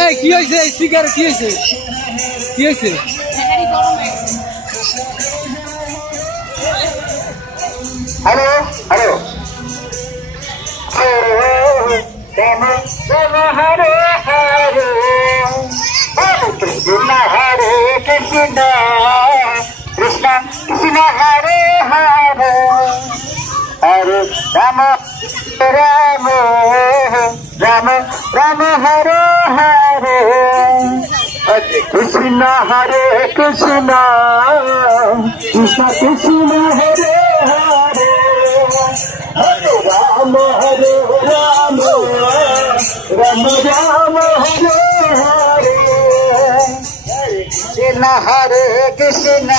এই কি হইছে স্পিকার কি হইছে হ্যালো হ্যালো হরে হরে কৃষ্ণ হরে কৃষ্ণ কৃষ্ণ কৃষ্ণ হরে হরে হরে রাম রাম রাম রাম হরে হরে কৃষ্ণ হরে কৃষ্ণ কৃষ্ণ কৃষ্ণ হরে হরে হরে রাম রাম রাম হরে হরে কৃষ্ণ হরে কৃষ্ণ